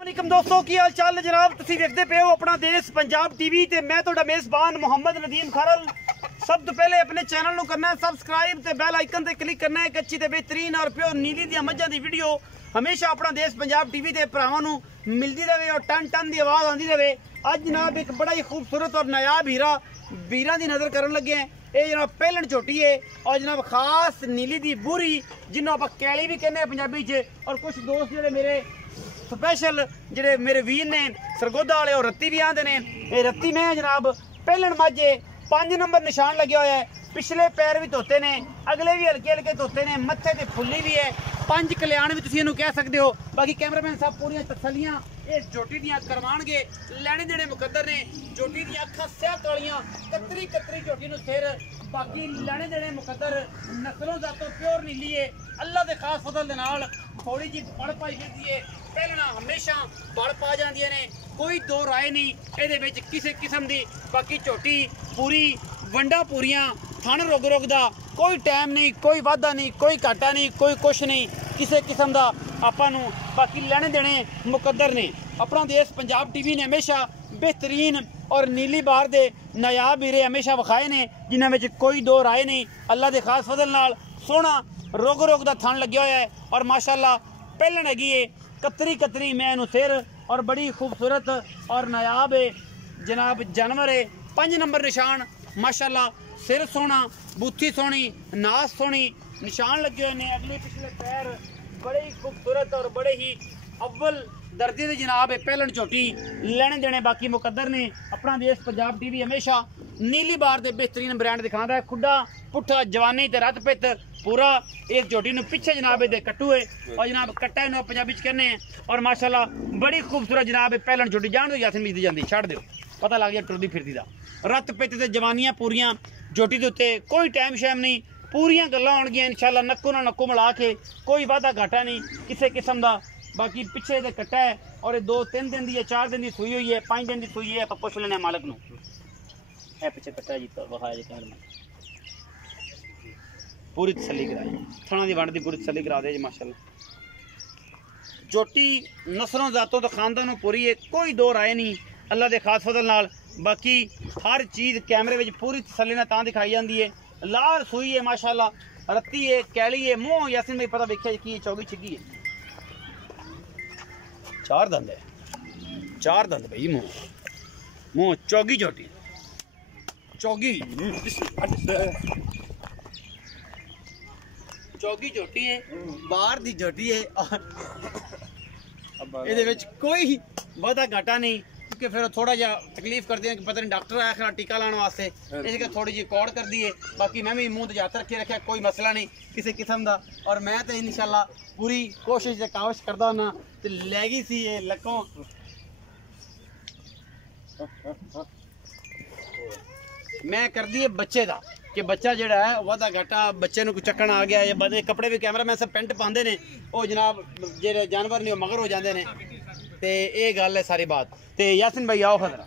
वालेकुम दोस्तों की हाल चाल है जनाब। तुसी देखते पे हो अपना देश पंजाब टीवी ते मैं तुहाडा मेज़बान मोहम्मद नदीम खरल। सब तो पहले अपने चैनल को करना है सबसक्राइब ते बेल आइकन ते क्लिक करना है। एक अच्छी ते बेहतरीन और प्योर नीली दी मज्जां दी वीडियो हमेशा अपना देश पंजाब टीवी ते भरावां नूं मिलती रहे और टन टन दी आवाज़ आती रहे। अज जनाब एक बड़ा ही खूबसूरत और नायाब हीरा वीरां दी नज़र करन लगे हैं। ये जनाब पहलन झोटी है और जनाब खास नीली दी बूरी जिन्हों आप कैली भी कहने पंजाबी च। और कुछ दोस्त जो मेरे स्पैशल जेडे मेरे वीर ने सरगोदा वाले और रत्ती भी आते हैं। ये रत्ती में जनाब पहलन माझे 5 नंबर निशान लगे हुआ है। पिछले पैर भी धोते ने, अगले भी हल्के हल्के धोते ने, मत्थे ते फुल्ली भी है, 5 कल्याण भी तुसीं इहनूं कह सकते हो। बाकी कैमरामैन साहब पूरी तसलियां इस झोटी दियां करवाणगे। लैणे देने मुकद्दर ने। झोटी दी अखां स्याह कालियां, कतरी कतरी झोटी नूं सिर, बाकी लैणे देने मुकद्दर, नस्लों जातों प्योर नीली है। अल्लाह दे खास फजल दे नाल थोड़ी जी बड़ पाई फिरदी है। पहलना हमेशा बड़ पा जांदियां ने, कोई दो राय नहीं इहदे विच किसी किस्म दी। बाकी झोटी पूरी वंडा पूरियां, थण रुग रुग दा कोई टाइम नहीं, कोई वाधा नहीं, कोई घाटा नहीं, कोई कुछ नहीं किसी किस्म का आपां नूं। बाकी लैणे देने मुकद्दर ने। अपना देश पंजाब टीवी ने हमेशा बेहतरीन और नीली बार दे नायाब हीरे हमेशा विखाए ने जिन्हां विच कोई दो राय नहीं। अल्लाह दे खास फजल नाल सोहना रुग रुग दा थण लग्या होया है और माशाअल्लाह पहलन हैगी है कतरी कतरी मैनू सिर और बड़ी खूबसूरत और नायाब है जनाब जानवर है। 5 नंबर निशान माशाअल्लाह, सिर सोहना, बूथी सोहनी, नास सोहनी, निशान लगे हुए हैं। अगले पिछले पैर बड़े ही खूबसूरत और बड़े ही अव्वल दर्जे की जनाब है पहलन झोटी लेने देने बाकी मुकद्दर ने। अपना देश पंजाब टीवी हमेशा नीली बार दे बेहतरीन ब्रांड दिखाता है। खुडा पुट्ठा जवानी ते रत पित पूरा एक झोटी नूं पिछे जनाब दे कट्टू है और जनाब कट्टा इन्हों पंजाबी च कहने हैं। और माशाअल्लाह बड़ी खूबसूरत जनाब है पहलन झोटी। जान दो यासिन मीदी जाती छड़ दो पता लग गया टुरदी फिरदी दा। रत पित ते जवानियां पूरियां झोटी दे उत्ते, कोई टाइम शैम नहीं, पूरियां गल्लां होणगियां इंशाअल्लाह। नक्को ना नक्को मिला के कोई वाधा घाटा नहीं किसी किस्म का। बाकी पिछे दे कट्टा है और ये 2-3 दिन दी है, 4 दिन की सूई हुई है, 5 दिन की सूई है। आप पुछ लेने मालक नूं ए पिछे कट्टा जी तो वहाया जी कहण पूरी तसली कराई थणा दी वंड दी पूरी तसली करा दे जी माशाअल्लाह। झोटी नस्लों जातों तो खानदानों पूरी है, कोई दो राय नहीं अल्लाह दे खास फजल नाल। बाकी हर चीज़ कैमरे में पूरी तसली नाल तां दिखाई जाती है। लाल सूई है माशाअल्लाह, रत्ती है, कैली है, मुँह यासिन भाई पता वेख्या कि चौगी छिगी है, 4 दंद है, 4 दंद भाई, मुँह चौगी झोटी चौगी चौगी झोटी है, बाहर दी झोटी है और ये कोई वादा घाटा नहीं क्योंकि फिर थोड़ा जा तकलीफ कर दिया कि पता नहीं डॉक्टर आया खरा टीका लाने वास्ते इसलिए थोड़ी जी कौड़ कर दी है। बाकी मैं भी मुँह तो जात रखे रखा, कोई मसला नहीं किसी किस्म का। और मैं तो इंशाल्लाह पूरी कोशिश काविश करता होना तो लैगी सी ये लकों मैं कर दी है बच्चे का कि बच्चा जोड़ा है वादा घाटा बच्चे को चक्कन आ गया। ये कपड़े भी कैमरा मैन सब पेंट पाते हैं वो जनाब जो जानवर ने मगर हो जाते हैं। तो ये गल है सारी बात। तो यासिन भाई आओ खतरा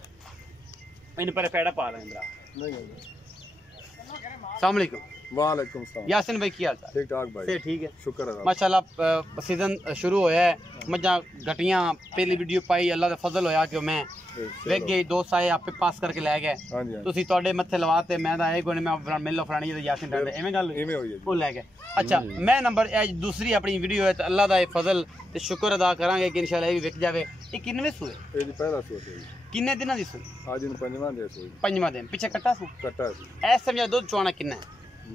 इन पर पैड़ा पा रहे हैं। अस्सलाम वालेकुम। वालेकुम सलाम। यासिन भाई की हाल चाल? ठीक ठाक भाई, ठीक है शुक्र है माशाल्लाह। सीजन शुरू होया है, मज्जा घटियां पहली वीडियो पाई, अल्लाह का फजल होया कि मैं वेख गई, दोस्त आए आपे पास करके लै गए, तुसी तुहाडे मत्थे लवाते, मैं ता कोई मैं मिल लो फलानी यासिन ठाडे एवें गल वो लै गए। अच्छा मैं नंबर दूसरी अपनी वीडियो है तो अल्लाह का फजल ते शुक्र अदा करांगे कि इंशाल्लाह ये भी विक जावे। ये किनवे सूए? ये पहला सूआ किन्ने दिनां दी सूई? आज इन 5वां दिन सूई। 5वां दिन पिछे कट्टा सू कट्टा ऐ समझा दुध चुआना किन्ना है?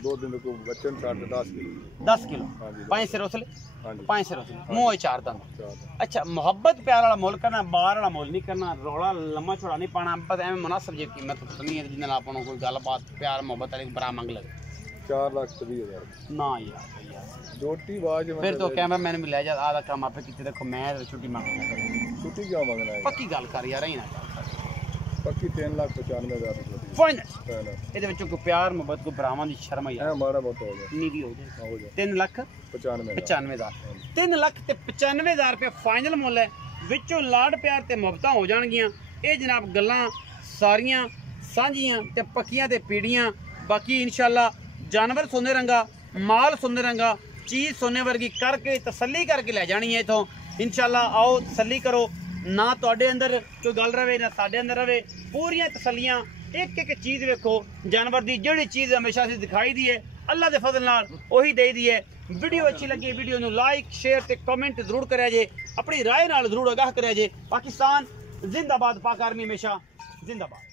2 दिन को बच्चे 10 किलो 10 किलो 5 सिर उसले 5 सिर उसले मुँह 4 दंद। अच्छा मोहब्बत प्यार वाला मोल करना, बाहर वाला मोल नहीं करना, रोड़ा लम्मा छोड़ा नहीं पाना, बस एवं मुनासिब जी कीमत नहीं है जिन्हें आप कोई गलबात प्यार मोहब्बत वाली बरा मंग लगे 4,20,000 ना यार जोटी बाज फिर तो कैमरा मैंने भी ले जा आधा काम आपे कितने देखो मैं छुट्टी मांगना छुट्टी क्या मांगना है पक्की गल कर यार ही ना पक्की 3,95,000 फाइनल ਇਹਦੇ ਵਿੱਚੋਂ ਕੋਈ ਪਿਆਰ ਮੁਹੱਬਤ ਕੋਈ ਭਰਾਵਾਂ ਦੀ ਸ਼ਰਮ ਆ ਯਾਰ हमारा बहुत हो गया ਨੀਡੀ ਹੋ ਜਾਏ 3,95,000 3,95,000 ਰੁਪਏ ਫਾਈਨਲ ਮੁੱਲ ਹੈ। ਵਿੱਚੋਂ ਲਾਡ ਪਿਆਰ ਤੇ ਮੁਹੱਬਤਾਂ ਹੋ ਜਾਣਗੀਆਂ। ਇਹ ਜਨਾਬ ਗੱਲਾਂ ਸਾਰੀਆਂ ਸਾਂਝੀਆਂ ਤੇ ਪੱਕੀਆਂ ਤੇ ਪੀੜੀਆਂ। ਬਾਕੀ ਇਨਸ਼ਾਅੱਲਾ जानवर सोने रंगा, माल सोने रंगा, चीज़ सोने वर्गी करके तसल्ली करके ले जानी है। इतों इंशाल्लाह आओ तसल्ली करो। ना तुहाडे अंदर कोई गल रहे ना साडे अंदर रहे, पूरियां तसल्लियां एक एक चीज़ वेखो। जानवर की जिहड़ी चीज़ हमेशा असीं दिखाई दी है अल्लाह के फजल नाल उही दई दी है। वीडियो अच्छी लगी वीडियो नूं लाइक शेयर ते कमेंट जरूर करिया जे, अपनी राय नाल जरूर आगाह करिया जे। पाकिस्तान जिंदाबाद, पाक आर्मी हमेशा जिंदाबाद।